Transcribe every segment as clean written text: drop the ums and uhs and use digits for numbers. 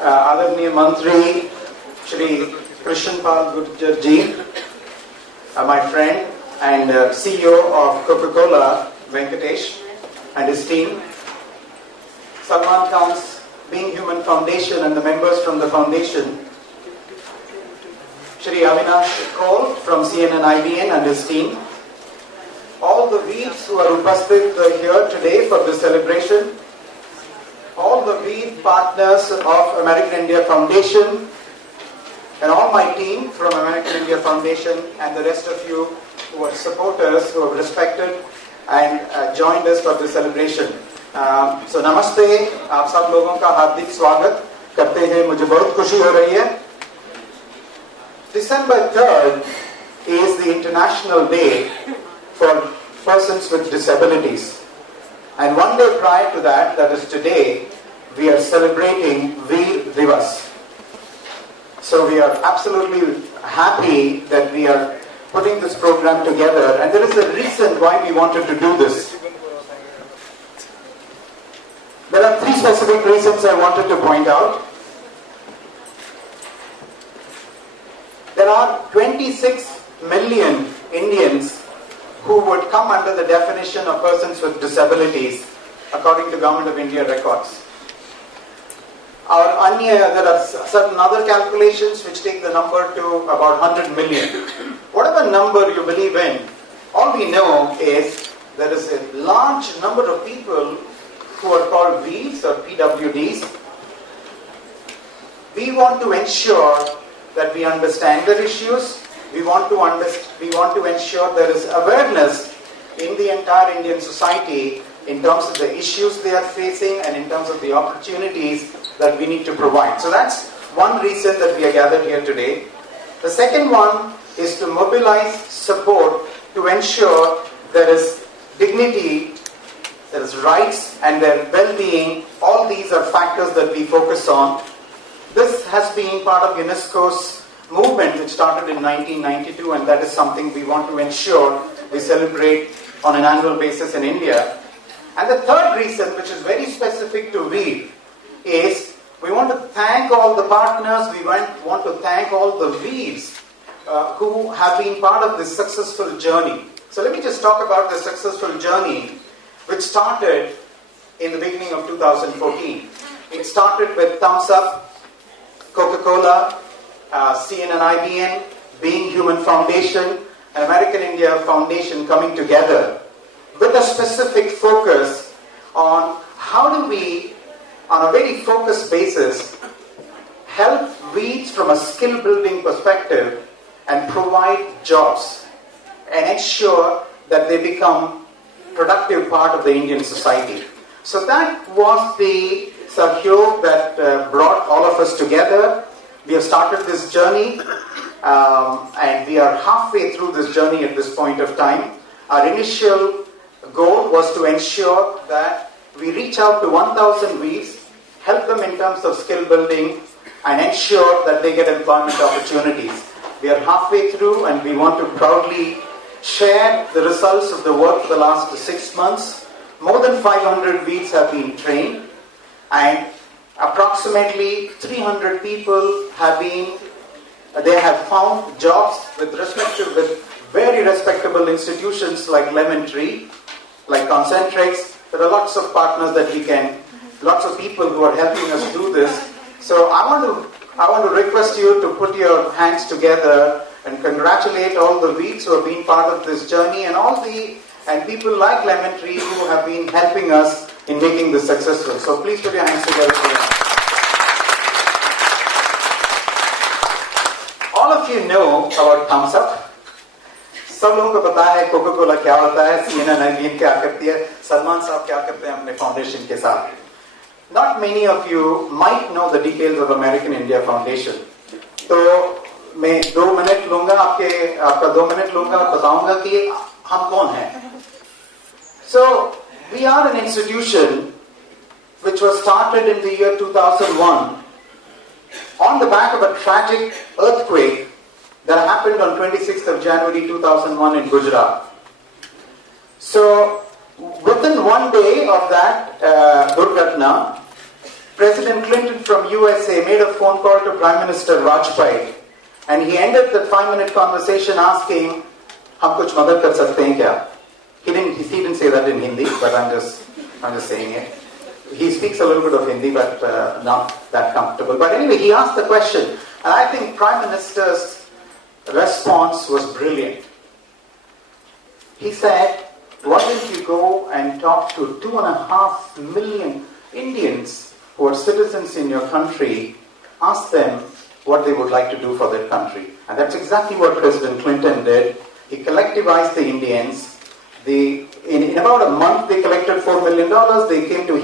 आदरणीय मंत्री श्री कृष्णपाल गुर्जर जी, my friend and CEO of Coca-Cola, Venkatesh, and his team, Salman Khan's Being Human Foundation and the members from the foundation, Shri Avinash Kaul from CNN-IBN and his team, all the Veers who are upasthit here today for this celebration, all the Veer partners of American India Foundation, and all my team from American India Foundation, and the rest of you who are supporters, who have respected and joined us for this celebration. So namaste, आप सब लोगों का हार्दिक स्वागत करते हैं, मुझे बहुत खुशी हो रही है. December 3rd is the International Day for Persons with Disabilities. And one day prior to that, that is today, we are celebrating Veer Divas. So we are absolutely happy that we are putting this program together, and there is a reason why we wanted to do this. There are three specific reasons I wanted to point out. There are 26 million Indians who would come under the definition of persons with disabilities according to Government of India records. There are certain other calculations which take the number to about 100 million. Whatever number you believe in, all we know is there is a large number of people who are called Veers or PWDs. We want to ensure that we understand their issues. We want to ensure there is awareness in the entire Indian society in terms of the issues they are facing and in terms of the opportunities that we need to provide. So that's one reason that we are gathered here today. The second one is to mobilize support to ensure there is dignity, there is rights and their well-being. All these are factors that we focus on. This has been part of UNESCO's movement which started in 1992, and that is something we want to ensure we celebrate on an annual basis in India. And the third reason, which is very specific to Veer, is we want to thank all the partners, we want to thank all the Veers who have been part of this successful journey. So let me just talk about the successful journey which started in the beginning of 2014. It started with Thumbs Up, Coca-Cola, CNN-IBN, Being Human Foundation, and American India Foundation coming together with a specific focus on how do we, on a very focused basis, help Veers from a skill building perspective and provide jobs and ensure that they become productive part of the Indian society. So that was the Sahyog that brought all of us together. We have started this journey and we are halfway through this journey at this point of time. Our initial goal was to ensure that we reach out to 1,000 Veers, help them in terms of skill building and ensure that they get employment opportunities. We are halfway through and we want to proudly share the results of the work for the last 6 months. More than 500 Veers have been trained and approximately 300 people have found jobs with very respectable institutions like Lemon Tree, like Concentrix. There are lots of partners lots of people who are helping us do this. So I want to request you to put your hands together and congratulate all the Veers who have been part of this journey and people like Lemon Tree who have been helping us in making this successful. So please put your hands together for them. All of you know about Thumbs Up. सब लोगों को पता है Coca Cola क्या होता है, CNN-IBN क्या करती है, सलमान साहब क्या करते हैं अपने फाउंडेशन के साथ. Not many of you might know the details of American India Foundation. तो मैं 2 मिनट लूंगा आपका 2 मिनट लूंगा और बताऊंगा कि हम कौन हैं. So we are an institution which was started in the year 2001 on the back of a tragic earthquake that happened on 26th of January 2001 in Gujarat. So within one day of that Durgatna, President Clinton from USA made a phone call to Prime Minister Vajpayee, and he ended that 5-minute conversation asking, "Hum kuch madad kar sakte hain kya?" He didn't say that in Hindi, but I'm just saying it. He speaks a little bit of Hindi, but not that comfortable. But anyway, he asked the question, and I think Prime Minister's response was brilliant. He said, "Why don't you go and talk to 2.5 million Indians who are citizens in your country, ask them what they would like to do for their country." And that's exactly what President Clinton did. He collectivized the Indians. In about a month, they collected $4 million.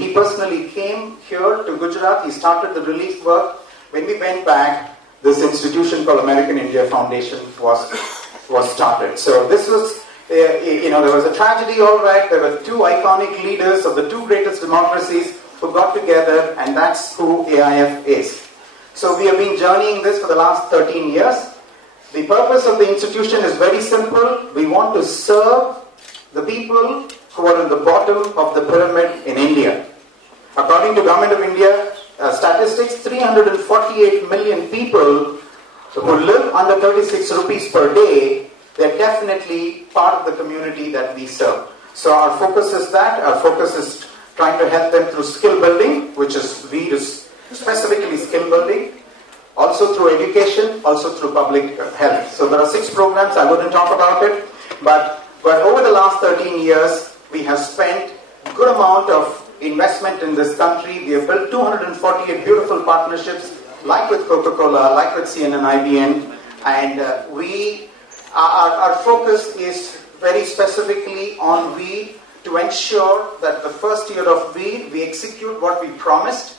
He personally came here to Gujarat. He started the relief work. When we went back, this institution called American India Foundation was started. So this was, there was a tragedy, all right. There were two iconic leaders of the two greatest democracies who got together, and that's who AIF is. So we have been journeying this for the last 13 years. The purpose of the institution is very simple. We want to serve the people who are in the bottom of the pyramid in India. According to Government of India statistics, 348 million people who live under 36 rupees per day, they're definitely part of the community that we serve. So our focus is that. Our focus is trying to help them through skill building, which is Veer is specifically skill building, also through education, also through public health. So there are 6 programs. I wouldn't talk about it, but over the last 13 years, we have spent a good amount of investment in this country. We have built 248 beautiful partnerships, like with Coca-Cola, like with CNN, IBM, and our focus is very specifically on Veer to ensure that the first year of Veer, we execute what we promised,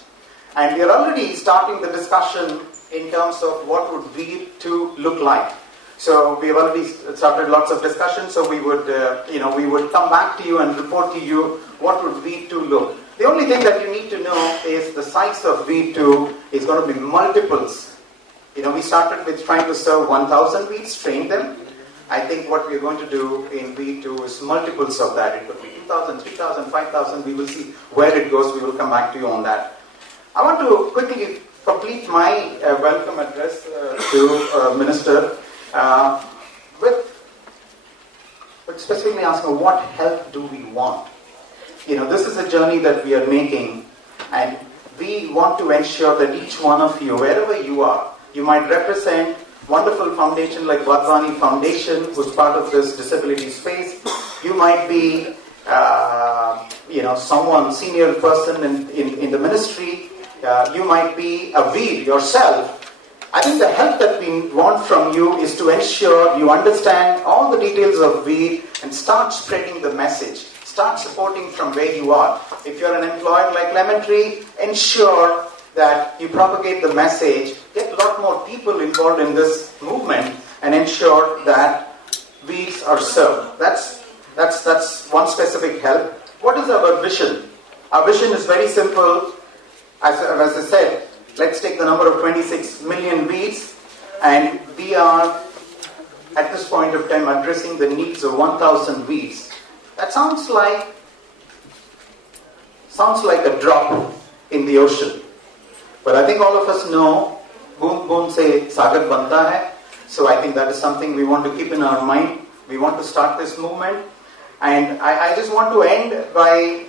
and we are already starting the discussion in terms of what would Veer 2 look like. So we have already started lots of discussions. So we would come back to you and report to you what would Veer 2 look. The only thing that you need to know is the size of Veer 2 is going to be multiples. We started with trying to serve 1,000 Veers, train them. I think what we are going to do in Veer 2 is multiples of that. It could be 2,000, 3,000, 5,000. We will see where it goes. We will come back to you on that. I want to quickly complete my welcome address to Minister. With specifically asking what help do we want? This is a journey that we are making, and we want to ensure that each one of you, wherever you are, you might represent wonderful foundation like Vadvani Foundation, who's part of this disability space. You might be, someone senior person in the ministry. You might be a Veer yourself. I think the help that we want from you is to ensure you understand all the details of Veer and start spreading the message. Start supporting from where you are. If you're an employer like Lemon Tree, ensure that you propagate the message, get a lot more people involved in this movement, and ensure that Veers are served. That's one specific help. What is our vision? Our vision is very simple. As I said, let's take the number of 26 million Veers, and we are, at this point of time, addressing the needs of 1,000 Veers. That sounds like a drop in the ocean. But I think all of us know, boom boom se sagar banta hai. So I think that is something we want to keep in our mind. We want to start this movement. And I just want to end by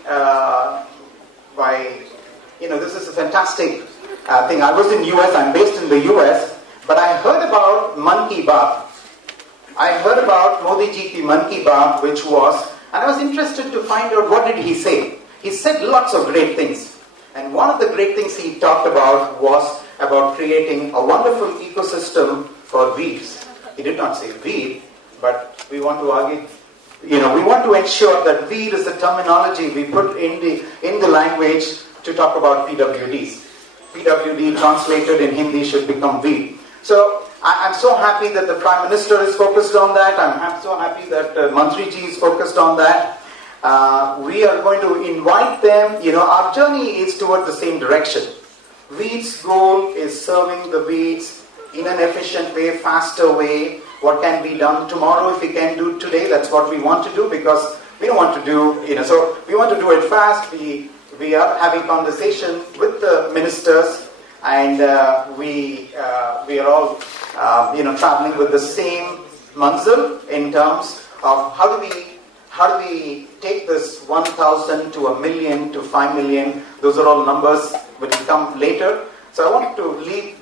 this is a fantastic thing. I was in US, I'm based in the US, but I heard about Man Ki Baat. I heard about Modi ji ki Man Ki Baat, and I was interested to find out what did he say. He said lots of great things. And one of the great things he talked about was about creating a wonderful ecosystem for Veers. He did not say Veer, but we want to argue, we want to ensure that Veer is the terminology we put in the language to talk about PWDs. PWD translated in Hindi should become Veer. So I'm so happy that the Prime Minister is focused on that. I'm so happy that Mantri ji is focused on that. We are going to invite them. Our journey is towards the same direction. Veer's goal is serving the Veers in an efficient way, faster way. What can be done tomorrow if we can do today? That's what we want to do, because we don't want to do, so we want to do it fast. We we are having conversation with the ministers, and we are all traveling with the same manzil in terms of how do we take this 1,000 to 1,000,000 to 5 million. Those are all numbers which will come later. So I want to leave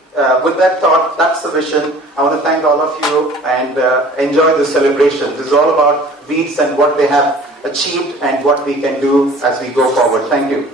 with that thought. That's the vision. I want to thank all of you and enjoy the celebration. This is all about Veers and what they have achieved and what we can do as we go forward. Thank you.